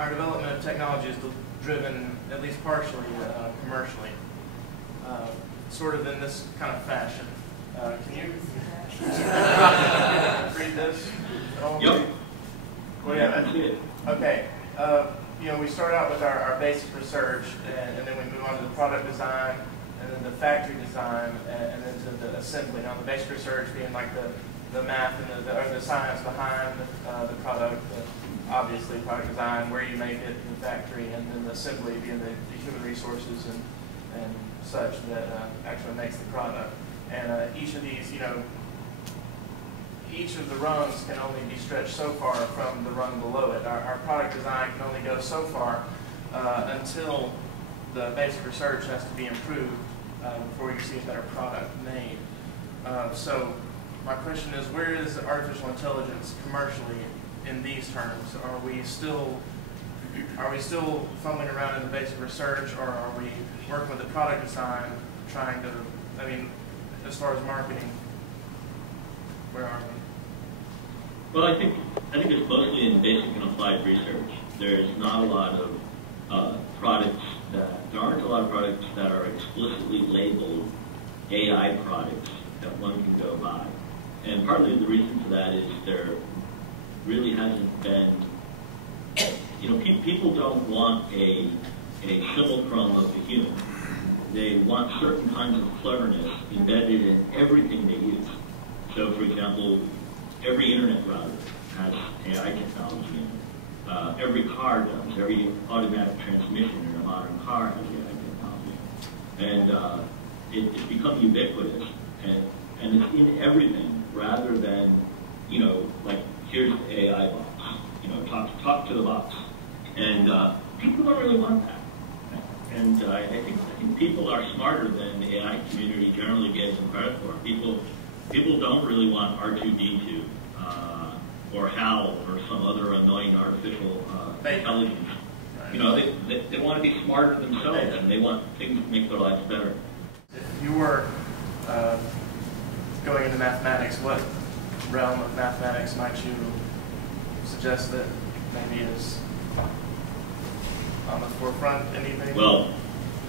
our development of technology is driven, at least partially, commercially, sort of in this kind of fashion. Can you read this? Yep. Well, yeah, that's it. Okay. You know, we start out with our basic research, and then we move on to the product design, and then the factory design, and then to the assembly. Now, the basic research being like the math and the science behind the product, obviously product design, where you make it in the factory, and then the assembly being the human resources and such that actually makes the product. And each of these, you know, each of the rungs can only be stretched so far from the rung below it. Our product design can only go so far until the basic research has to be improved before you see a better product made. So my question is, where is artificial intelligence commercially in these terms? Are we still fumbling around in the basic research, or are we working with the product design, trying to, I mean, as far as marketing, where are we? Well, I think it's mostly in basic and applied research. There's not a lot of products there aren't a lot of products that are explicitly labeled AI products that one can go buy. And partly the reason for that is there really hasn't been, you know, people don't want a simulacrum of the human. They want certain kinds of cleverness embedded in everything they use. So, for example, every internet router has AI technology in it. Every car does. Every automatic transmission in a modern car has AI technology. And it's become ubiquitous. And it's in everything rather than, you know, like, here's the AI box. You know, talk to the box. And people don't really want that. And I think people are smarter than the AI community generally gives them credit for. People don't really want R2-D2 or HAL or some other annoying artificial intelligence. You know, they want to be smarter themselves, and they want things to make their lives better. If you were going into mathematics, what realm of mathematics might you suggest that maybe is on the forefront? Anything? Well,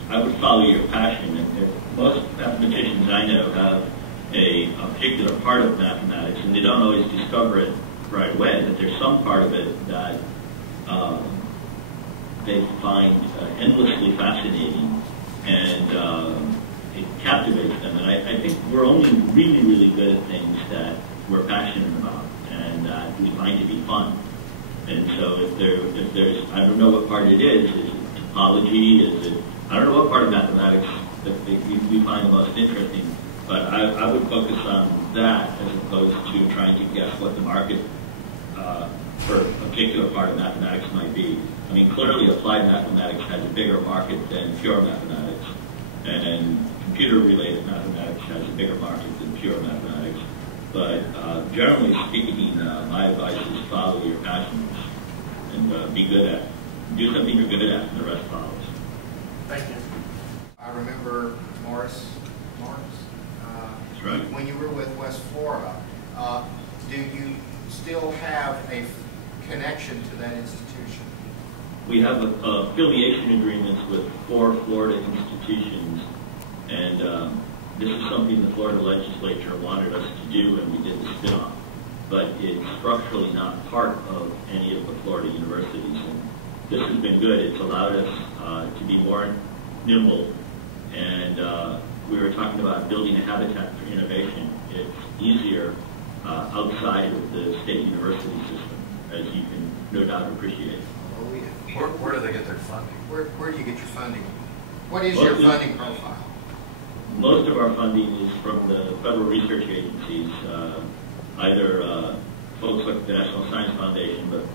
I would follow your passion. And most mathematicians I know have a particular part of mathematics, and they don't always discover it right away, but there's some part of it that they find endlessly fascinating, and it captivates them. And I think we're only really, really good at things that we're passionate about and that we find to be fun. And so if there's, I don't know what part it is it topology, is it, I don't know what part of mathematics that we find the most interesting, but I would focus on that as opposed to trying to guess what the market for a particular part of mathematics might be. I mean, clearly applied mathematics has a bigger market than pure mathematics, and computer-related mathematics has a bigger market than pure mathematics. But generally speaking, my advice is follow your passions and be good at, do something you're good at, and the rest follows. Thank you. I remember Morris. That's right. When you were with West Florida, do you still have a connection to that institution? We have affiliation agreements with 4 Florida institutions, and this is something the Florida legislature wanted us to do, and we did the spin-off. But it's structurally not part of any of the Florida universities. And this has been good. It's allowed us to be more nimble. And we were talking about building a habitat for innovation. It's easier outside of the state university system, as you can no doubt appreciate. Where do they get their funding? Where do you get your funding? What is your funding profile? Most of our funding is from the federal research agencies, either folks like the National Science Foundation, but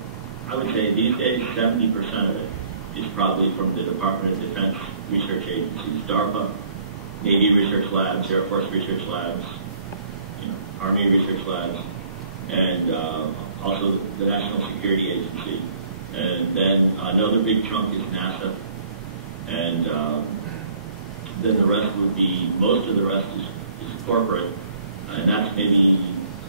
I would say these days 70% of it is probably from the Department of Defense research agencies, DARPA, Navy Research Labs, Air Force Research Labs, you know, Army Research Labs, and also the National Security Agency. And then another big chunk is NASA, and then the rest would be, most of the rest is corporate, and that's maybe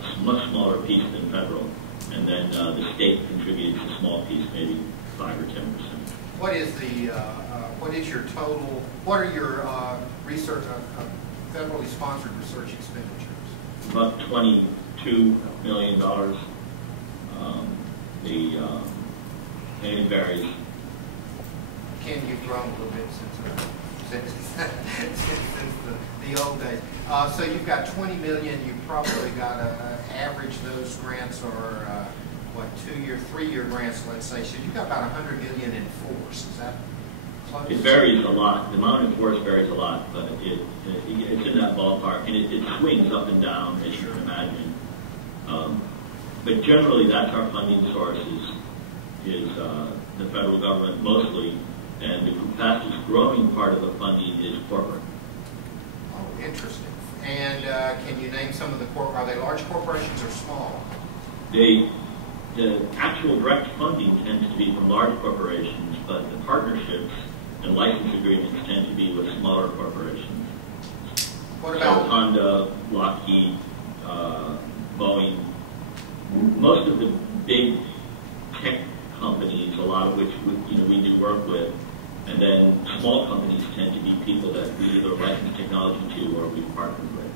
a much smaller piece than federal. And then the state contributes a small piece, maybe 5 or 10%. What is the what is your total? What are your research federally sponsored research expenditures? About $22 million. And it varies. Ken, you've grown a little bit since the old days. So you've got 20 million. You've probably got average those grants are what 2-year, 3-year grants, let's say. So you've got about 100 million in force. Is that close? It varies a lot. The amount in force varies a lot, but it's in that ballpark, and it swings up and down, as you can imagine. But generally, that's our funding source is the federal government mostly, and the fastest growing part of the funding is corporate. Oh, interesting. And can you name some of the are they large corporations or small? The actual direct funding tends to be from large corporations, but the partnerships and license agreements tend to be with smaller corporations. What about so Honda, Lockheed, Boeing? Most of the big tech companies, a lot of which we do work with, and then small companies tend to be people that we either license technology to or we partner with.